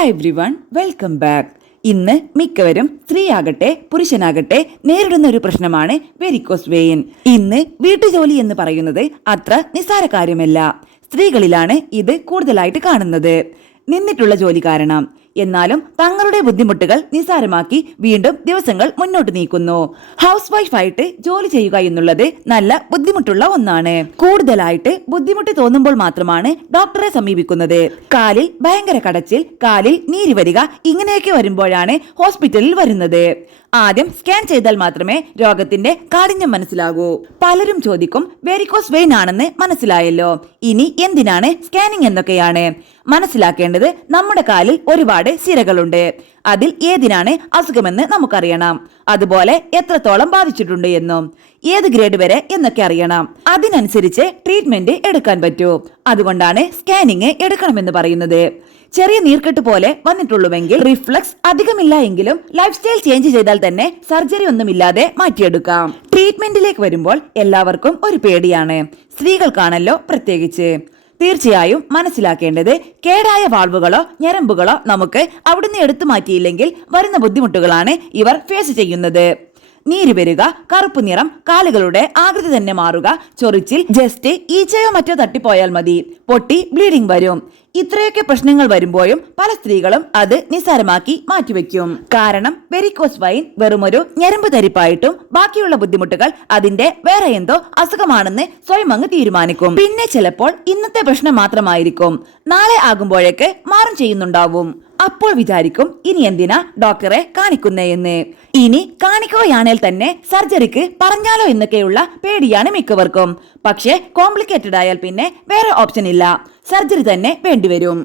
Hi everyone, welcome back. ഇന്ന് മിക്കവരും സ്ത്രീയാകട്ടെ പുരുഷനാകട്ടെ നേരിടുന്ന ഒരു പ്രശ്നമാണ് വെരിക്കോസ് വെയിൻ. ഇന്ന് വീട്ടുജോലി എന്ന് പറയുന്നത് അത്ര നിസ്സാര കാര്യമല്ല. സ്ത്രീകളിലാണ് ഇത് കൂടുതലായിട്ട് കാണുന്നത്. നിന്നിട്ടുള്ള ജോലി കാരണം. എന്നാലും തങ്ങളുടെ ബുദ്ധിമുട്ടുകൾ നിസ്സാരമാക്കി വീണ്ടും ദിവസങ്ങൾ മുന്നോട്ട് നീക്കുന്നു. ഹൗസ് വൈഫായിട്ട് ജോലി ചെയ്യുക എന്നുള്ളത് നല്ല ബുദ്ധിമുട്ടുള്ള ഒന്നാണ്. കൂടുതലായിട്ട് ബുദ്ധിമുട്ട് തോന്നുമ്പോൾ മാത്രമാണ് ഡോക്ടറെ സമീപിക്കുന്നത്. കാലിൽ ഭയങ്കര കടച്ചിൽ, കാലിൽ നീര് വരിക, ഇങ്ങനെയൊക്കെ വരുമ്പോഴാണ് ഹോസ്പിറ്റലിൽ വരുന്നത്. ആദ്യം സ്കാൻ ചെയ്താൽ മാത്രമേ രോഗത്തിന്റെ കാഠിന്യം മനസ്സിലാകൂ. പലരും ചോദിക്കും, വെരിക്കോസ് വെയിൻ ആണെന്ന് മനസ്സിലായല്ലോ, ഇനി എന്തിനാണ് സ്കാനിങ് എന്നൊക്കെയാണ്. മനസ്സിലാക്കേണ്ടത് നമ്മുടെ കാലിൽ ഒരുപാട് സിരകളുണ്ട്. അതിൽ ഏതിനാണ് അസുഖമെന്ന് നമുക്കറിയണം. അതുപോലെ എത്രത്തോളം ബാധിച്ചിട്ടുണ്ട് എന്നും ഏത് ഗ്രേഡ് വരെ എന്നൊക്കെ അറിയണം. അതിനനുസരിച്ച് ട്രീറ്റ്മെന്റ് എടുക്കാൻ പറ്റൂ. അതുകൊണ്ടാണ് സ്കാനിങ് എടുക്കണമെന്ന് പറയുന്നത്. ചെറിയ നീർക്കെട്ട് പോലെ വന്നിട്ടുള്ളുവെങ്കിൽ, റിഫ്ലക്സ് അധികമില്ല എങ്കിലും ലൈഫ് സ്റ്റൈൽ ചേഞ്ച് ചെയ്താൽ തന്നെ സർജറി ഒന്നുമില്ലാതെ മാറ്റിയെടുക്കാം. ട്രീറ്റ്മെന്റിലേക്ക് വരുമ്പോൾ എല്ലാവർക്കും ഒരു പേടിയാണ്, സ്ത്രീകൾക്കാണല്ലോ പ്രത്യേകിച്ച്. തീർച്ചയായും മനസ്സിലാക്കേണ്ടത്, കേടായ വാൾവുകളോ ഞരമ്പുകളോ നമുക്ക് അവിടുന്ന് എടുത്തു മാറ്റിയില്ലെങ്കിൽ വരുന്ന ബുദ്ധിമുട്ടുകളാണ് ഇവർ ഫേസ് ചെയ്യുന്നത്. നീര് വരിക, കറുപ്പ് നിറം, കാലുകളുടെ ആകൃതി തന്നെ മാറുക, ചൊറിച്ചിൽ, ജസ്റ്റ് ഈച്ചയോ മറ്റോ തട്ടിപ്പോയാൽ മതി, പൊട്ടി ബ്ലീഡിംഗ് വരും. ഇത്രയൊക്കെ പ്രശ്നങ്ങൾ വരുമ്പോഴും പല സ്ത്രീകളും അത് നിസ്സാരമാക്കി മാറ്റിവെക്കും. കാരണം വെരിക്കോസ് വെയിൻ വെറുമൊരു ഞരമ്പ് തരിപ്പായിട്ടും ബാക്കിയുള്ള ബുദ്ധിമുട്ടുകൾ അതിന്റെ വേറെ എന്തോ അസുഖമാണെന്ന് സ്വയം അങ്ങ് തീരുമാനിക്കും. പിന്നെ ചിലപ്പോൾ ഇന്നത്തെ പ്രശ്നം മാത്രമായിരിക്കും, നാളെ ആകുമ്പോഴേക്ക് മാറും ചെയ്യുന്നുണ്ടാവും. അപ്പോൾ വിചാരിക്കും, ഇനി എന്തിനാ ഡോക്ടറെ കാണിക്കുന്നേന്ന്. ഇനി കാണിക്കുകയാണെങ്കിൽ തന്നെ സർജറിക്ക് പറഞ്ഞാലോ എന്നൊക്കെയുള്ള പേടിയാണ് മിക്കവർക്കും. പക്ഷേ കോംപ്ലിക്കേറ്റഡ് ആയാൽ പിന്നെ വേറെ ഓപ്ഷൻ ഇല്ല, സർജറി തന്നെ വേണ്ടിവരും.